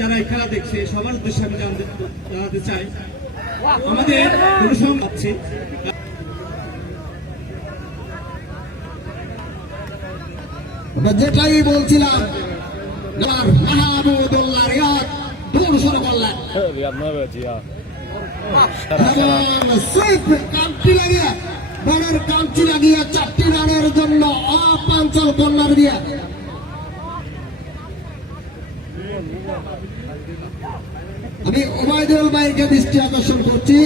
যারা এই খেলা দেখছে সবার উদ্দেশ্যে আমি জানাতে চাই আমাদের অনুসরণ আছে যেটাই বলছিলাম মাহমুদুল্লাহ রিয়াদ দৌড় শুরু করলেন কাঞ্চি লাগিয়ে 4টি রানের জন্য অপাঞ্চল কর্নার দিয়ে আমি ওবায়দুল ভাইকে দৃষ্টি আকর্ষণ করছি।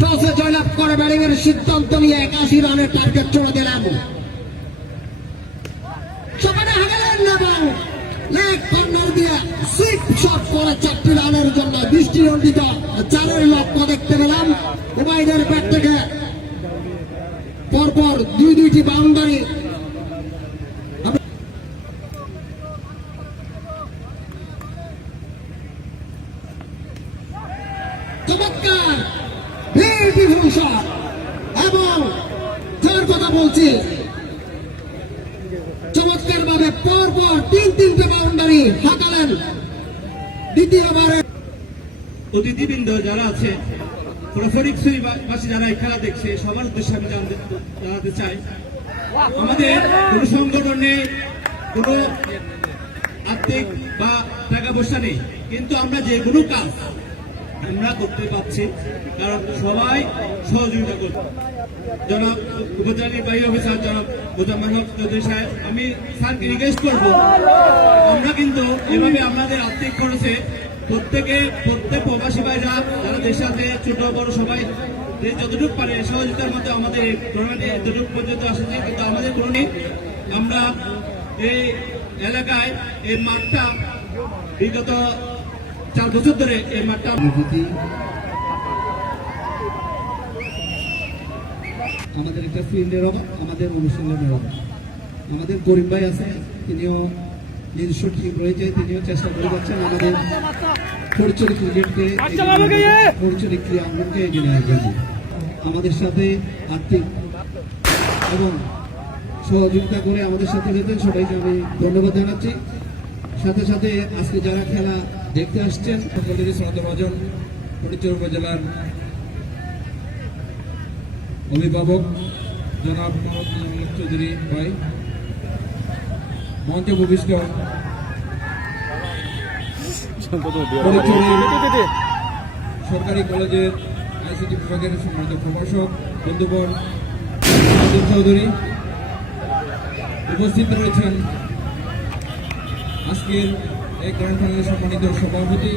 টসে জয়লাভ করে ব্যাটিং এর সিদ্ধান্ত নিয়ে 81 রানের টার্গেট চড়ে দিলেন। সেখানে হাগলেন এবং লেগ কর্নার দিয়ে সুইপ শট করে 4টি রানের জন্য দৃষ্টিনন্দিত 4-এর লক্ষ্য দেখতে পেলাম। ওবায়দের ব্যাট থেকে পরপর দুইটি বাউন্ডারি চমৎকার বিউটিফুল শট এবং যার কথা বলছি চমৎকার ভাবে পরপর তিনটে বাউন্ডারি হাঁকালেন। দ্বিতীয়বারে অতিথিবৃন্দ যারা আছে ফরিদপুরবাসী যারা এই খেলা দেখছে সবার উদ্দেশ্যে আমি জানাতে চাই আমাদের কোনো সংগঠন নেই, কোনো আর্থিক বা টাকা পয়সা নেই, কিন্তু আমরা যে কোনো কাজ আমরা করতে পারছি কারণ সবাই সহযোগিতা করছে। জনাব উপজেলা নির্বাহী অফিসার জনাব মোজাম্মেল হক চৌধুরী সাহেব, আমি স্যারকে রিকোয়েস্ট করবো আমরা কিন্তু এভাবে আপনাদের আর্থিক খরচে প্রত্যেক প্রবাসী ভাইরা যারা দেশে আছে ছোট বড় সবাই যতটুকু পারে সহযোগিতার মধ্যে আমাদের টুর্নামেন্টে যতটুকু পর্যন্ত আসছে, কিন্তু আমাদের কোনো নেই। আমরা এই এলাকায় এই মাঠটা বিগত 4 বছর ধরে এই মাঠটা আমাদের একটা ফিল্ডের অভাব, আমাদের অনুশীলনের অভাব। আমাদের করিম ভাই আছে, তিনিও নিজস্ব টিম রয়েছে, তিনিও চেষ্টা করে যাচ্ছেন আমাদের পরিচয় ক্রিকেটকে পরিচয় ক্রীড়াঙ্গনকে এগিয়ে নেওয়ার জন্য। আমাদের সাথে আর্থিক এবং সহযোগিতা করে আমাদের সাথে যেতেন সবাইকে আমি ধন্যবাদ জানাচ্ছি। সাথে সাথে আজকে যারা খেলা দেখতে আসছেন সকলেরই শ্রদ্ধাভাজন ফরিদপুর উপজেলার অভিভাবক জনাব মোহাম্মদ চৌধুরী ভাই, মঞ্চে ভূমিষ্ঠ সরকারি কলেজের আইসিটি বিভাগের সম্মানিত প্রভাষক বন্ধুবর চৌধুরী, উপস্থিত রয়েছেন আজকের এই গ্র্যান্ড ফাইনালের সম্মানিত সভাপতি